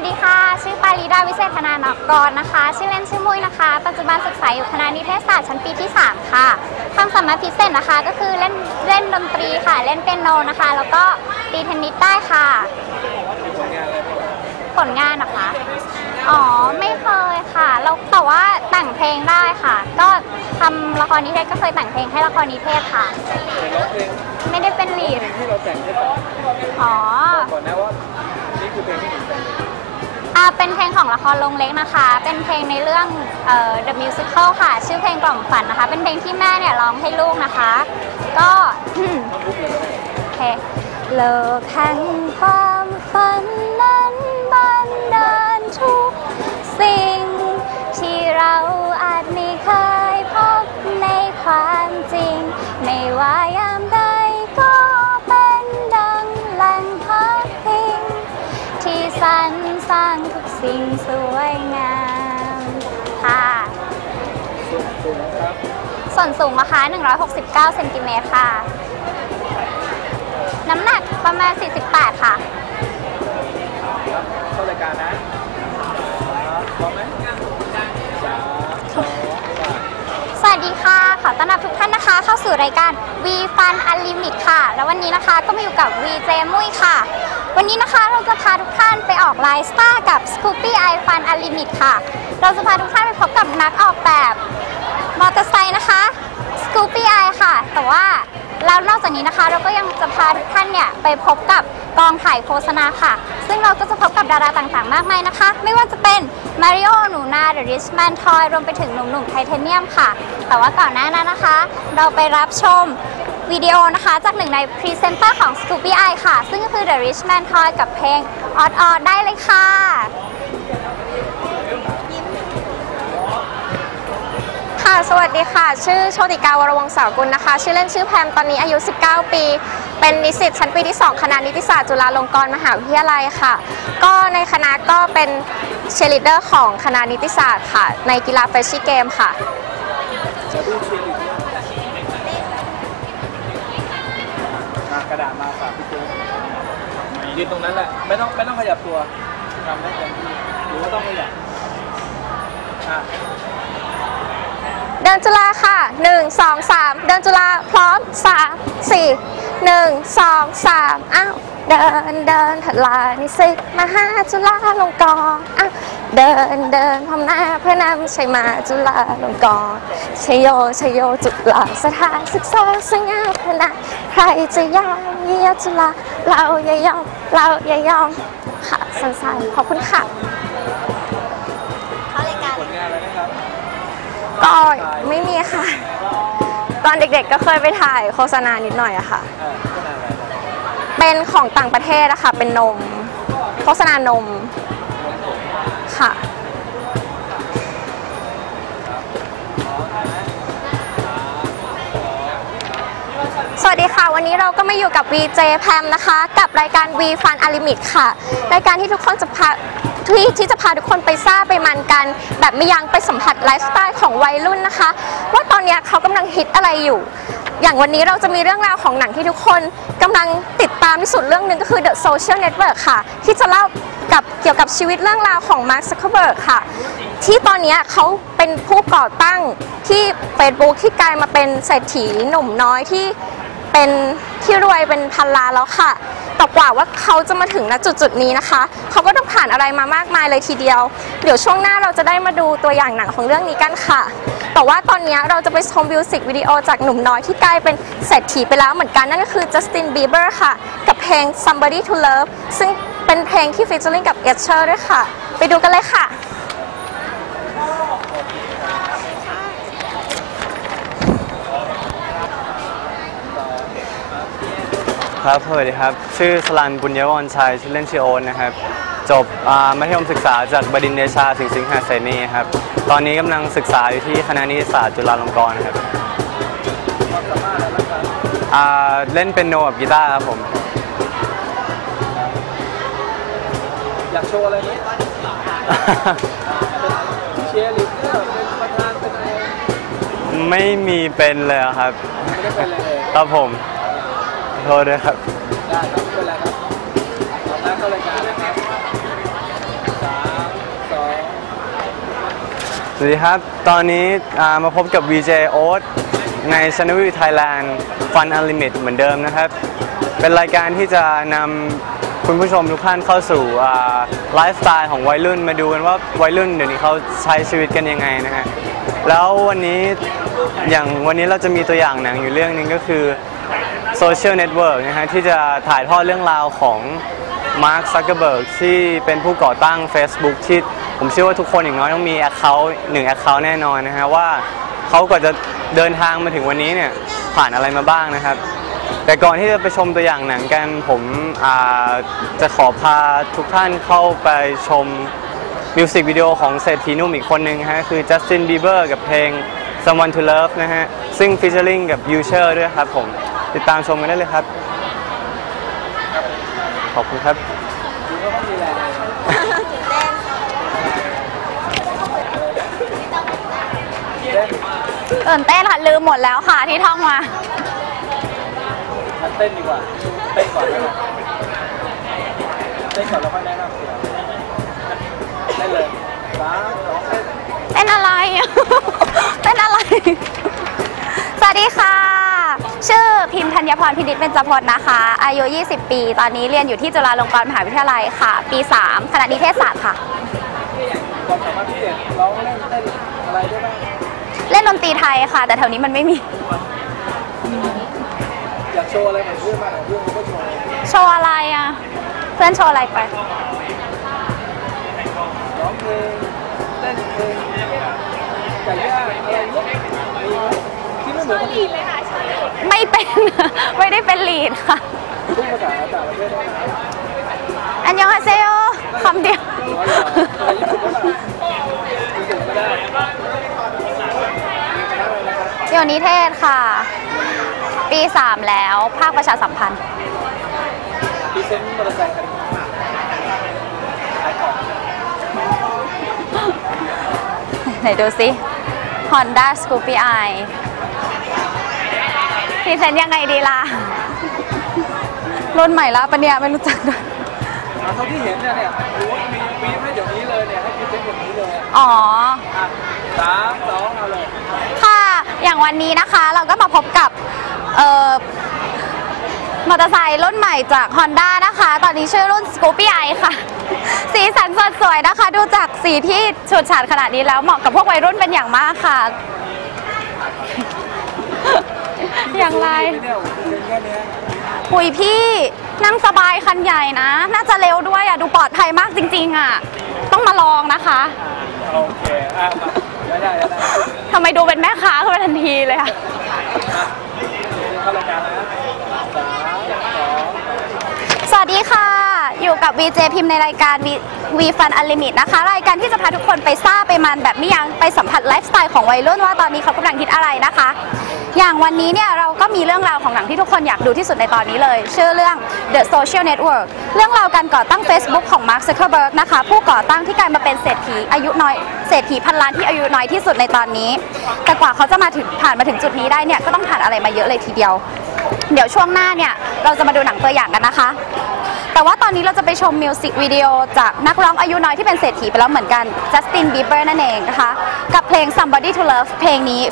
วัสดีค่ะชื่อปาริดาวิเศษธนานกรนะคะชื่อเล่นชื่อมุ้ยนะคะปัจจุบันศึกษาอยู่คณะนิเทศศาสตร์ชั้นปีที่3ค่ะความสามารถพิเศษนะคะก็คือเล่นดนตรีค่ะเล่นเปียโนนะคะแล้วก็ตีเทนนิสได้ค่ะผลงานนะคะอ๋อไม่เคยค่ะเราแต่ว่าแต่งเพลงได้ค่ะก็ทำละครนิเทศก็เคยแต่งเพลงให้ละครนิเทศค่ะไม่ได้เป็นลีดที่เราแต่งให้ฟังอ๋อก่อนนะว่านี่คือเพลงที่หนูแต่งเป็นเพลงของละครโรงเล็กนะคะเป็นเพลงในเรื่องThe Musical ค่ะชื่อเพลงกล่อมฝันนะคะเป็นเพลงที่แม่เนี่ยร้องให้ลูกนะคะก็โอเคเลิกแห่งความฝันนั้นบันดาลทุกสิ่งที่เราอาจไม่เคยพบในความจริงไม่ว่ายามใดก็เป็นดังแหล่งพักพิงที่สรรสร้างทุกสิ่งสวยงามค่ะส่วนสูงนะคะ169เซนติเมตรค่ะน้ำหนักประมาณ48ค่ะเข้ารายการนะพร้อมไหมสวัสดีค่ะขอต้อนรับทุกท่านนะคะเข้าสู่รายการ V Fun Unlimit ค่ะแล้ววันนี้นะคะก็มาอยู่กับ VJ มุ้ยค่ะวันนี้นะคะเราจะพาทุกท่านไปออกไลฟ์สไตล์กับ Scoopy I Fun Unlimit ค่ะเราจะพาทุกท่านไปพบกับนักออกแบบมอเตอร์ไซค์นะคะ Scoopy I ค่ะแต่ว่าแล้วนอกจากนี้นะคะเราก็ยังจะพาทุกท่านเนี่ยไปพบกับกองถ่ายโฆษณาค่ะซึ่งเราก็จะพบกับดาราต่างๆมากมายนะคะไม่ว่าจะเป็นมาริโอหนูนา The Richman Toy รวมไปถึงหนุ่มๆไทเทเนียมค่ะแต่ว่าก่อนหน้านั้นนะคะเราไปรับชมวิดีโอนะคะจากหนึ่งในพรีเซนเตอร์ของ Scoopy I ค่ะซึ่งก็คือ The Richman Toy กับเพลง Odd Odd ได้เลยค่ะสวัสดีค่ะชื่อโชติกาวรวงศ์สาวกุลนะคะชื่อเล่นชื่อแพมตอนนี้อายุ19ปีเป็นนิสิตชั้นปีที่2คณะนิติศาสตร์จุฬาลงกรณ์มหาวิทยาลัยค่ะก็ในคณะก็เป็นเชียร์ลีดเดอร์ของคณะนิติศาสตร์ค่ะในกีฬาเฟชชี่เกมค่ะกระดาษมาฝากพี่จูยืนตรงนั้นแหละไม่ต้องขยับตัวทำได้เต็มที่หรือว่าต้องขยับเดินจุฬาค่ะ1 2 3เดินจุฬาพร้อม3 4 1 2 3อ้าวเดินถัดลานิสิตมหาจุฬาลงกรณ์อ้าวเดินพร้อมหน้าเพื่อนำชัยมาจุฬาลงกรณ์ชัยโยจุฬาสถานศึกษาสง่าพนะใครจะยอมเยียจุฬาเราอย่ายอมค่ะสั้นๆขอบคุณค่ะก็ไม่มีค่ะตอนเด็กๆก็เคยไปถ่ายโฆษณานิดหน่อยอะค่ะเป็นของต่างประเทศอะค่ะเป็นนมโฆษณานมค่ะสวัสดีค่ะวันนี้เราก็มาอยู่กับ VJ แพมนะคะกับรายการ V Fun Unlimit ค่ะรายการที่ทุกคนจะพาที่จะพาทุกคนไปซ่าไปมันกันแบบไม่ยั้งไปสัมผัสไลฟ์สไตล์ของวัยรุ่นนะคะว่าตอนนี้เขากำลังฮิตอะไรอยู่อย่างวันนี้เราจะมีเรื่องราวของหนังที่ทุกคนกำลังติดตามที่สุดเรื่องหนึ่งก็คือ The Social Network ค่ะที่จะเล่าเกี่ยวกับชีวิตเรื่องราวของ Mark Zuckerberg ค่ะที่ตอนนี้เขาเป็นผู้ก่อตั้งที่ Facebook ที่กลายมาเป็นเศรษฐีหนุ่มน้อยที่รวยเป็นพันล้านแล้วค่ะแต่กว่าเขาจะมาถึงณจุดนี้นะคะเขาก็ต้องผ่านอะไรมามากมายเลยทีเดียวเดี๋ยวช่วงหน้าเราจะได้มาดูตัวอย่างหนังของเรื่องนี้กันค่ะแต่ว่าตอนนี้เราจะไปชมมิวสิกวิดีโอจากหนุ่มน้อยที่กลายเป็นเศรษฐีไปแล้วเหมือนกันนั่นก็คือ Justin Bieber ค่ะกับเพลง Somebody to Love ซึ่งเป็นเพลงที่ฟีเจอริ่งกับ Ed Sheeran ด้วยค่ะไปดูกันเลยค่ะครับสวัสดีครับชื่อสลันบุญยวรชัยชื่อเล่นชื่อโอ๊ตนะครับจบมัธยมศึกษาจากบดินทร์เดชาสิงหาเสนีครับตอนนี้กำลังศึกษาอยู่ที่คณะนิติศาสตร์จุฬาลงกรณ์ครับเล่นเป็นโนกับกีตาร์ครับผมอยากโชว์อะไรไหมเชียร์ลีดเดอร์เป็นประธานเป็นอะไรไม่มีเป็นเลยครับไม่ได้เป็นเลยครับผมโทษด้วยครับได้ครับไม่เป็นไรครับเราตั้งเข้ารายการนะครับ สวัสดีครับ ตอนนี้มาพบกับ VJ โอ๊ตใน Channel View Thailand Fun Unlimited เหมือนเดิมนะครับ เป็นรายการที่จะนำคุณผู้ชมทุกท่านเข้าสู่ไลฟ์สไตล์ของวัยรุ่นมาดูกันว่าวัยรุ่นเดี๋ยวนี้เขาใช้ชีวิตกันยังไงนะฮะ แล้ววันนี้เราจะมีตัวอย่างหนังอยู่เรื่องนึงก็คือ Social Network นะฮะที่จะถ่ายทอดเรื่องราวของมาร์ค ซักเกอร์เบิร์กที่เป็นผู้ก่อตั้ง Facebook ที่ผมเชื่อว่าทุกคนอย่างน้อยต้องมี Account 1 Account แน่นอนนะฮะว่าเขากว่าจะเดินทางมาถึงวันนี้เนี่ยผ่านอะไรมาบ้างนะครับแต่ก่อนที่จะไปชมตัวอย่างหนังกันผมจะขอพาทุกท่านเข้าไปชมมิวสิกวิดีโอของเศรษฐีหนุ่มอีกคนหนึ่งฮะคือจัสติน บีเบอร์กับเพลง Someone to Love นะฮะซึ่งฟีเจอริงกับยูเชอร์ด้วยครับผมติดตามชมกันได้เลยครับขอบคุณครับ ตื่นเต้นค่ะลืมหมดแล้วค่ะที่ท่องมา เต้นดีกว่าเต้นก่อนแล้วกันเต้นก่อนแล้วค่อยแนะนำตัวเต้นเลย3 2 1 เต้นอะไร เต้นอะไร สวัสดีค่ะ ชื่อพิมพ์ธัญพรพินิจเบญจพลนะคะ อายุ 20 ปี ตอนนี้เรียนอยู่ที่จุฬาลงกรณ์มหาวิทยาลัยค่ะ ปี 3 คณะนิเทศศาสตร์ค่ะ ความสามารถพิเศษร้องเล่นเต้นอะไรได้บ้าง เล่นดนตรีไทยค่ะ แต่แถวนี้มันไม่มี อยากโชว์อะไรเหมือนเพื่อนมากเพื่อนก็โชว์ โชว์อะไรอ่ะ เพื่อนโชว์อะไรไป ร้องเพลงเต้นเพลงไก่ย่างอะไรเงี้ยมีไหมที่ไม่เหมือนคนอื่น ไม่เป็น ไม่ได้เป็นลีดค่ะ ทุกภาษาต่างประเทศได้นะ อันยองฮาเซโยคำเดียว อะไรญี่ปุ่นก็ได้ญี่ปุ่นก็ได้ เดี๋ยวนิเทศค่ะ ปี 3 แล้ว ภาคประชาสัมพันธ์ พรีเซนต์มอเตอร์ไซค์คันนี้ขายของ ไหนดูสิ Honda Scoopy i พรีเซนต์ยังไงดีล่ะ รุ่นใหม่แล้วปะเนี่ยไม่รู้จักด้วย เท่าที่เห็นเนี่ยโอ้โหมีวีฟให้เดี๋ยวนี้เลยเนี่ยให้พรีเซนต์อย่างนี้เลย อ๋อ 3 2เอาเลย ค่ะ อย่างวันนี้นะคะเราก็มาพบกับมอเตอร์ไซค์รุ่นใหม่จาก Honda นะคะ ตอนนี้ชื่อรุ่น Scoopy i ค่ะ สีสันสดสวยนะคะ ดูจากสีที่ฉูดฉาดขนาดนี้แล้วเหมาะกับพวกวัยรุ่นเป็นอย่างมากค่ะ อย่างไร เนี่ยพรีเซนต์แค่นี้ หุยพี่นั่งสบายคันใหญ่นะ น่าจะเร็วด้วยอ่ะ ดูปลอดภัยมากจริงๆอ่ะ ต้องมาลองนะคะ โอเคมาได้ทำไมดูเป็นแม่ค้าขึ้นมาทันทีเลยอ่ะ เข้ารายการแล้วนะ3 2 สวัสดีค่ะ อยู่กับ VJ พิมพ์ในรายการ V Fun Unlimited นะคะ รายการที่จะพาทุกคนไปซ่าไปมันแบบไม่ยั้งไปสัมผัสไลฟ์สไตล์ของวัยรุ่นว่าตอนนี้เขากำลังคิดอะไรนะคะ อย่างวันนี้เนี่ยเราก็มีเรื่องราวของหนังที่ทุกคนอยากดูที่สุดในตอนนี้เลย ชื่อเรื่อง The Social Network เรื่องราวการก่อตั้ง Facebook ของ Mark Zuckerberg นะคะผู้ก่อตั้งที่กลายมาเป็นเศรษฐีอายุน้อยเศรษฐีพันล้านที่อายุน้อยที่สุดในตอนนี้แต่กว่าเขาจะผ่านมาถึงจุดนี้ได้เนี่ยก็ต้องผ่านอะไรมาเยอะเลยทีเดียวเดี๋ยวช่วงหน้าเนี่ยเราจะมาดูหนังตัวอย่างกันนะคะแต่ว่าตอนนี้เราจะไปชมมิวสิกวิดีโอจากนักร้องอายุน้อยที่เป็นเศรษฐีไปแล้วเหมือนกันจัสติน บีเบอร์นั่นเองนะคะกับเพลง Somebody to Love เพลงนี้